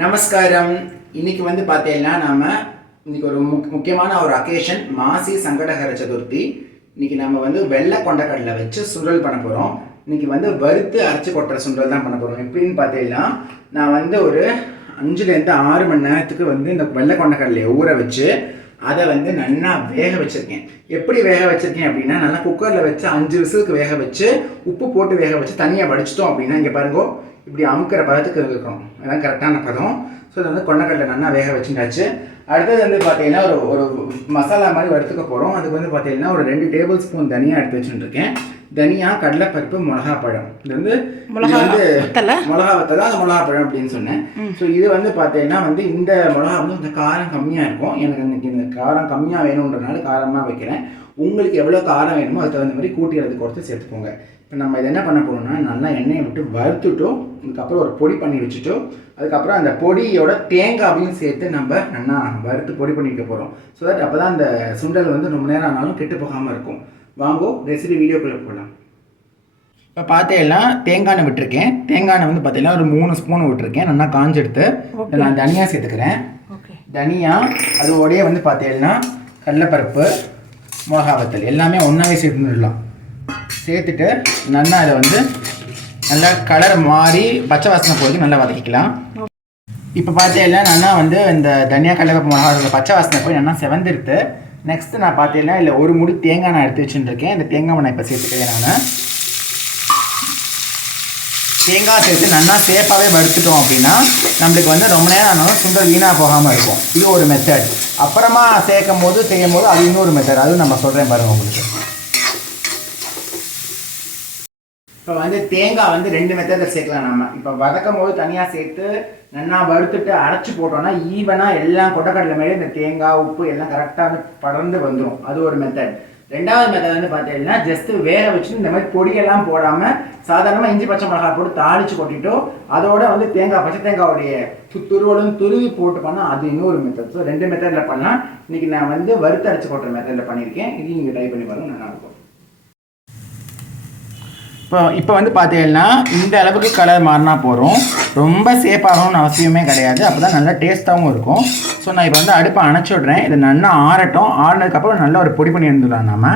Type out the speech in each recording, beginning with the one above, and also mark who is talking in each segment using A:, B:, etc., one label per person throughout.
A: நமஸ்காரம். இன்னைக்கு வந்து பார்த்தீங்கன்னா நாம இன்னைக்கு ஒரு முக் முக்கியமான ஒரு அக்கேஷன் மாசி சங்கடகர சதுர்த்தி. இன்னைக்கு நம்ம வந்து வெள்ளை கொண்டக்கடலை வச்சு சுண்டல் பண்ண போகிறோம் இன்னைக்கு வந்து வறுத்து அரைச்சி கொட்டுற சுண்டல் தான் பண்ண போகிறோம் எப்படின்னு பார்த்தீங்கன்னா நான் வந்து ஒரு அஞ்சுலேருந்து ஆறு மணி நேரத்துக்கு வந்து இந்த வெள்ளை கொண்டக்கடலையை ஊற வச்சு அதை வந்து நல்லா வேக வச்சுருக்கேன். எப்படி வேக வச்சுருக்கேன் அப்படின்னா நல்லா குக்கரில் வச்சு அஞ்சு விசிலுக்கு வேக வச்சு உப்பு போட்டு வேக வச்சு தனியாக வடிச்சிட்டோம் அப்படின்னா இங்கே பாருங்க இப்படி அமுக்கிற பதத்துக்கு இருக்கணும் அதான் கரெக்டான பதம். ஸோ இது வந்து கொண்டக்கடலை நல்லா வேக வச்சுட்டாச்சு. அடுத்தது வந்து பார்த்தீங்கன்னா ஒரு ஒரு மசாலா மாதிரி வறுத்துக்க போகிறோம் அதுக்கு வந்து பார்த்தீங்கன்னா ஒரு ரெண்டு டேபிள் ஸ்பூன் தனியாக எடுத்து வச்சுட்டுருக்கேன் தனியா கடலைப்பருப்பு மிளகா பழம் இது வந்து
B: மிளகா
A: வந்து? மிளகா வத்தல் அது மிளகா பழம் அப்படின்னு சொன்னேன். ஸோ இது வந்து பார்த்தீங்கன்னா வந்து இந்த மிளகா வந்து கொஞ்சம் காரம் கம்மியாக இருக்கும். எனக்கு இன்னைக்கு இந்த காரம் கம்மியாக வேணுன்றனால காரமாக வைக்கிறேன். உங்களுக்கு எவ்வளோ காரம் வேணுமோ அதுக்கு தகுந்த மாதிரி கூட்டி அதை கொடுத்து சேர்த்துக்கோங்க. நம்ம இதை என்ன பண்ண போகிறோம்னா நல்லா எண்ணெயை விட்டு வறுத்துட்டோம் அதுக்கப்புறம் ஒரு பொடி பண்ணி வச்சுட்டோம் அதுக்கப்புறம் அந்த பொடியோட தேங்காவையும் சேர்த்து நம்ம நல்லா வறுத்து பொடி பண்ணி வைக்க போகிறோம் ஸோ தட் அப்போ தான் அந்த சுண்டல் வந்து ரொம்ப நேரம் ஆனாலும் கெட்டு போகாமல் இருக்கும். வாங்கோ ரெசிபி வீடியோக்குள்ளே போகலாம் இப்போ பார்த்தீங்கன்னா தேங்காய் எண்ணெய் விட்டுருக்கேன். தேங்காய் எண்ணெய் வந்து பார்த்தீங்கன்னா ஒரு மூணு ஸ்பூன் விட்டுருக்கேன். நல்லா காஞ்செடுத்து நான் தனியாக சேர்த்துக்கிறேன். தனியா அதோடய வந்து பார்த்தீங்கன்னா கடலைப்பருப்பு மிளகா வத்தல் எல்லாமே ஒன்றாவே சேர்த்துடலாம். சேர்த்துட்டு நல்லா அதை வந்து நல்லா கலர் மாறி பச்சை வாசனை போய் நல்லா வதக்கிக்கலாம். இப்போ பார்த்தீங்கன்னா நல்லா வந்து இந்த தனியா கடலைப்பருப்பு மிளகா பச்சை வாசனை போய் நல்லா செவந்துருத்து நெக்ஸ்ட் நான் பார்த்தீங்கன்னா இல்லை ஒரு முடி தேங்காய் நான் எடுத்து வச்சுட்டுருக்கேன் இந்த தேங்காய் நான் இப்போ சேர்த்துக்கிறேன் நான். தேங்காய் சேர்த்து நல்லா சேஃபாகவே வறுத்துட்டோம் அப்படின்னா நம்மளுக்கு வந்து ரொம்ப நேரம் ஆனாலும் சுண்டல் வீணாக போகாமல் இருக்கும். இது ஒரு மெத்தட் அப்புறமா சேர்க்கும் போது செய்யும் போது அது இன்னொரு மெத்தட் அதுவும் நம்ம சொல்கிறேன் பாருங்கள் உங்களுக்கு. இப்போ வந்து தேங்காய் வந்து ரெண்டு மெத்தடில் சேர்க்கலாம் நம்ம. இப்போ வதக்கும் போது தனியாக சேர்த்து நல்லா வறுத்துட்டு அரைச்சி போட்டோம்னா ஈவனாக எல்லாம் கொட்டக்கடலை மேலே இந்த தேங்காய் உப்பு எல்லாம் கரெக்டாக வந்து படர்ந்து வந்துடும் அது ஒரு மெத்தட் ரெண்டாவது மெத்தட் வந்து பார்த்தீங்கன்னா ஜஸ்ட் வேக வச்சு இந்த மாதிரி பொடியெல்லாம் போடாமல் சாதாரணமாக இஞ்சி பச்சை மிளகாய் போட்டு தாளிச்சு கொட்டிட்டோ அதோட வந்து தேங்காய் பச்சை தேங்காவுடைய துருவலும் துருவி போட்டு பண்ணால் அது இன்னொரு மெத்தட் ஸோ ரெண்டு மெத்தடில் பண்ணால் இன்றைக்கி நான் வந்து வறுத்து அரைச்சி கொட்டுற மெத்தடில் பண்ணியிருக்கேன். இது நீங்கள் ட்ரை பண்ணி பாருங்கள் நல்லாயிருக்கும் இப்போ இப்போ வந்து பார்த்தீங்கன்னா இந்த அளவுக்கு கலர் மாறினா போகிறோம் ரொம்ப சேஃப் ஆகணும்னு அவசியமே கிடையாது. அப்போ தான் நல்லா டேஸ்ட்டாகவும் இருக்கும். ஸோ நான் இப்போ வந்து அடுப்பை அணைச்சி விட்றேன். இது நல்லா ஆறட்டும். ஆறினதுக்கப்புறம் நல்ல ஒரு பொடி பண்ணி இருந்துடலாம் நாம.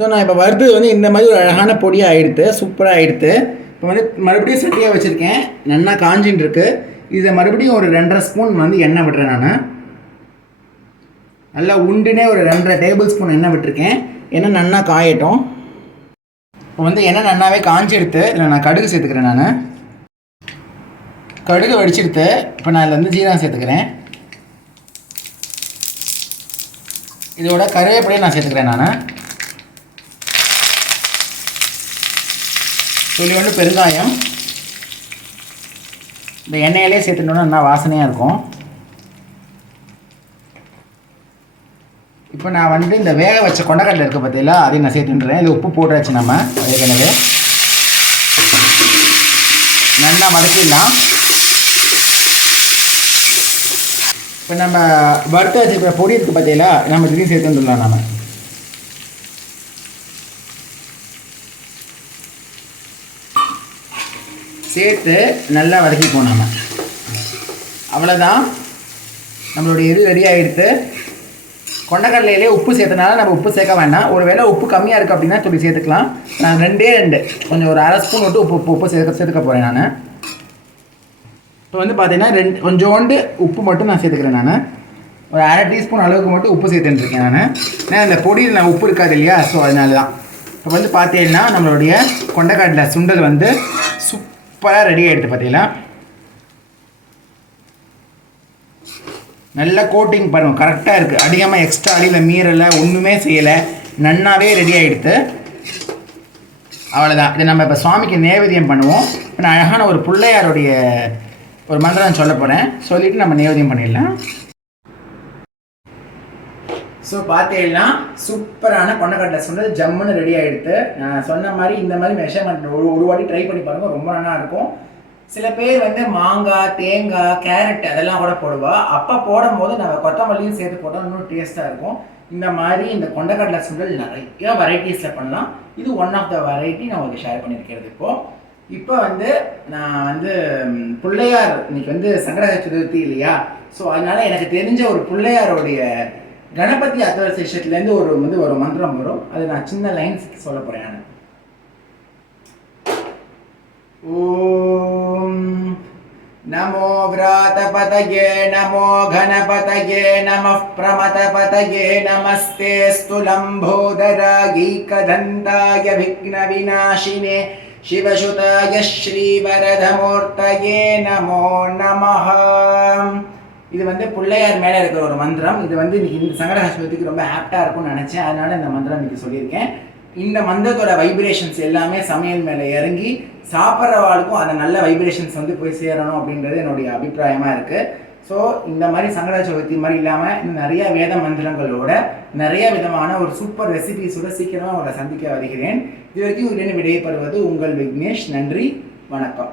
A: ஸோ நான் இப்போ வறுத்தது வந்து இந்த மாதிரி ஒரு அழகான பொடியாக ஆகிடுது சூப்பராக ஆகிடுது இப்போ வந்து மறுபடியும் சட்டியாக வச்சுருக்கேன். நல்லா காஞ்சின்னு இருக்கு. இதை மறுபடியும் ஒரு ரெண்டரை ஸ்பூன் வந்து எண்ணெய் விட்டுறேன் நான். நல்லா உண்டுனே ஒரு ரெண்டரை டேபிள் ஸ்பூன் எண்ணெய் விட்டுருக்கேன். எண்ணெய் நல்லா காயட்டும். இப்போ வந்து எண்ணெய் நன்னாவே காஞ்சி எடுத்து இல்லை நான் கடுகு சேர்த்துக்கிறேன் நான். கடுகு வடிச்செடுத்து இப்போ நான் இதில் வந்து ஜீரகம் சேர்த்துக்கிறேன். இதோட கருவேப்பிலையை நான் சேர்த்துக்கிறேன் நான். சொல்லி ஒன்று பெருங்காயம். இந்த எண்ணெயிலே சேர்த்துட்டோன்னா நல்லா வாசனையாக இருக்கும். இப்போ நான் வந்து இந்த வேக வச்ச கொண்டக்கடலை இருக்குது பார்த்தீங்களா அதையும் நான் சேர்த்துன்றேன் இது உப்பு போட்டாச்சு நம்ம ஏற்கனவே. நல்லா வதக்கிடலாம். இப்போ நம்ம வறுத்து வச்சுருக்கிற பொடி இருக்குது பார்த்தீங்களா நம்ம இதையும் சேர்த்து வந்துடலாம் நம்ம சேர்த்து நல்லா வதக்கிப்போம் நம்ம அவ்வளோதான் நம்மளுடைய இது ரெடி ஆகிடுத்து. கொண்டக்கடலையிலே உப்பு சேர்த்தனால நம்ம உப்பு சேர்க்க வேண்டாம். ஒருவேளை உப்பு கம்மியாக இருக்குது அப்படின்னா சொல்லி சேர்த்துக்கலாம். நான் ரெண்டே ரெண்டு. கொஞ்சம் ஒரு அரை ஸ்பூன் விட்டு உப்பு உப்பு உப்பு சேர்க்க சேர்த்துக்க போகிறேன் நான். இப்போ வந்து பார்த்தீங்கன்னா ரெண்டு கொஞ்சோண்டு உப்பு மட்டும் நான் சேர்த்துக்கிறேன் நான். ஒரு அரை டீஸ்பூன் அளவுக்கு மட்டும் உப்பு சேர்த்துட்டுருக்கேன் நான். ஏன்னா இந்த பொடியில் நான் உப்பு இருக்காது இல்லையா? ஸோ அதனால தான் இப்போ வந்து பார்த்தீங்கன்னா நம்மளுடைய கொண்டக்கடலை சுண்டல் வந்து சூப்பராக ரெடி ஆகிடுது பார்த்தீங்களா நல்ல கோட்டிங் பண்ணும் கரெக்டாக இருக்குது அதிகமாக எக்ஸ்ட்ரா அடியில் மீறலை ஒன்றுமே செய்யலை. நன்னாவே ரெடி ஆகிடுது அவ்வளோதான் இதை நம்ம இப்போ சுவாமிக்கு நேவேதியம் பண்ணுவோம். இப்போ நான் அழகான ஒரு பிள்ளையாருடைய ஒரு மந்திரம் சொல்ல போகிறேன் சொல்லிவிட்டு நம்ம நேவேதியம் பண்ணிடலாம். ஸோ பார்த்தீங்கன்னா சூப்பரான கொண்டக்கடலை. சொன்னது ஜம்முன்னு ரெடி ஆகிடுது நான் சொன்ன மாதிரி இந்த மாதிரி மெஷர்மெண்ட் ஒரு ஒரு வாட்டி ட்ரை பண்ணி பாருங்கள் ரொம்ப நல்லா இருக்கும். சில பேர் வந்து மாங்காய் தேங்காய் கேரட் அதெல்லாம் கூட போடுவா. அப்போ போடும் போது நம்ம கொத்தமல்லியும் சேர்த்து போட்டால் இன்னும் டேஸ்ட்டாக இருக்கும். இந்த மாதிரி இந்த கொண்டக்கடலை சுண்டல் நிறைய வெரைட்டிஸில் பண்ணலாம். இது ஒன் ஆஃப் த வெரைட்டி நான் உங்களுக்கு ஷேர் பண்ணியிருக்கிறது இப்போது இப்போ வந்து நான் வந்து பிள்ளையார் இன்னைக்கு வந்து சங்கடகர சதுர்த்தி இல்லையா? ஸோ அதனால எனக்கு தெரிஞ்ச ஒரு பிள்ளையாருடைய கணபதி அத்தவசேஷத்துலேருந்து ஒரு வந்து ஒரு மந்திரம் வரும். அது நான் சின்ன லைன்ஸ் சொல்ல போகிறேன் நான் नमो व्रातपतये नमो घनपतये नमः प्रमथपतये नमस्ते स्तुलम्बोदरागीकदन्ताय विघ्नविनाशिने शिवसुताय श्रीवरदमूर्तये नमो நமः இது வந்து பிள்ளையார் மேலே இருக்கிற ஒரு மந்திரம் இது வந்து இன்னைக்கு இந்த சங்கடஹர சதுர்த்திக்கு ரொம்ப ஆப்டாக இருக்கும்னு நினச்சேன் அதனால இந்த மந்திரம் இன்னைக்கு சொல்லியிருக்கேன் இந்த மந்திரத்தோட வைப்ரேஷன்ஸ் எல்லாமே சமையல் மேலே இறங்கி சாப்பிட்றவாளுக்கும் அந்த நல்ல வைப்ரேஷன்ஸ் வந்து போய் சேரணும் அப்படின்றது என்னுடைய அபிப்பிராயமாக இருக்குது ஸோ இந்த மாதிரி சங்கரா சதுர்த்தி மாதிரி இல்லாமல் இன்னும் நிறைய வேத மந்திரங்களோட நிறைய விதமான ஒரு சூப்பர் ரெசிபிஸோட சீக்கிரமாக உங்களை சந்திக்க வருகிறேன். இது வரைக்கும் உடனே விடையப்படுவது உங்கள் விக்னேஷ். நன்றி. வணக்கம்.